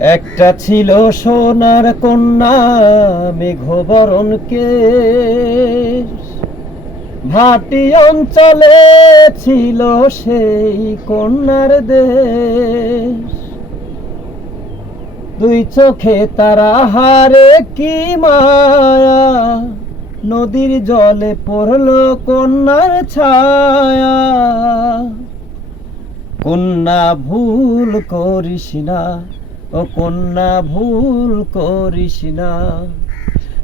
একটা ছিল সোনার কন্যা, মেঘবরণ কেশ। ভাটি অঞ্চলে ছিল সেই কন্যার দেশ। দুই চোখে তারা হারে কি মায়া, নদীর জলে পড়ল কন্যার ছায়া। কন্যা, ভুল করিস না ও কন্যা, ভুল করিস না।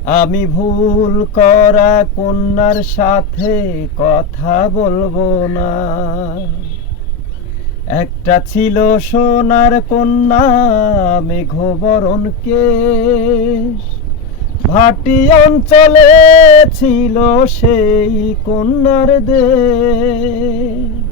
আমি ভুল করা কন্যার সাথে কথা বলব না। একটা ছিল সোনার কন্যা, মেঘবরণ কেশ। ভাটি অঞ্চলে ছিল সেই কন্যার দেশ।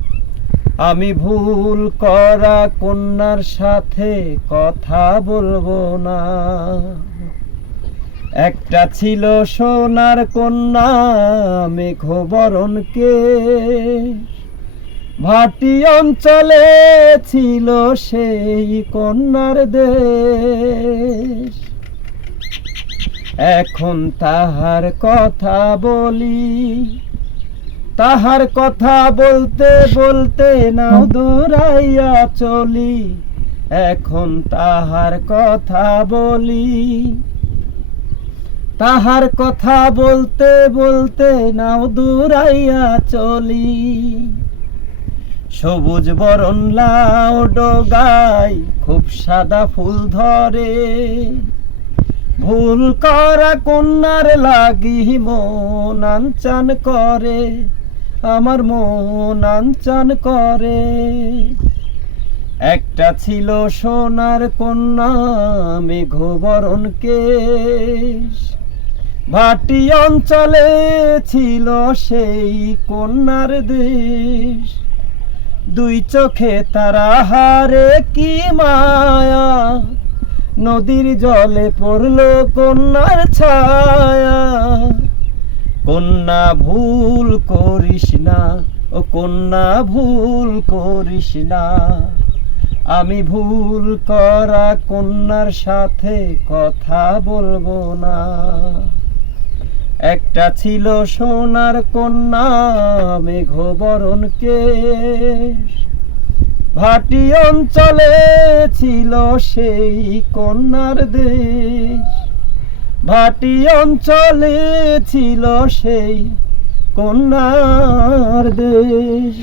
আমি ভুল করা কন্যার সাথে কথা বলব না। একটা ছিল সোনার কন্যা মেঘবরণ কেশ ভাটি অঞ্চলে ছিল সেই কন্যার দেশ। এখন তাহার কথা বলি তাহার কথা বলতে বলতে নাও দৌড়াইয়া চলি। এখন তাহার কথা বলি। তাহার কথা বলতে বলতে নাও দৌড়াইয়া চলি। সবুজ বরণ লাউ ডগাই, খুব সাদা ফুল ধরে। ভুল করা কন্যার লাগি মন আনচান করে। আমার মন আনচান করে। একটা ছিল সোনার কন্যা, মেঘবরণ কেশ। ভাটি অঞ্চলে ছিল সেই কন্যার দেশ। দুই চোখে তারা হারে কি মায়া। নদীর জলে পড়ল কন্যার ছায়া। কন্যা ভুল করিস না, ও কন্যা ভুল করিস না। আমি ভুল করা কন্যার সাথে কথা বলব না। একটা ছিল সোনার কন্যা, মেঘবরণ কেশ। ভাটি অঞ্চলে ছিল সেই কন্যার দেশ। ভাটি অঞ্চলে ছিল সেই কন্যার দেশ।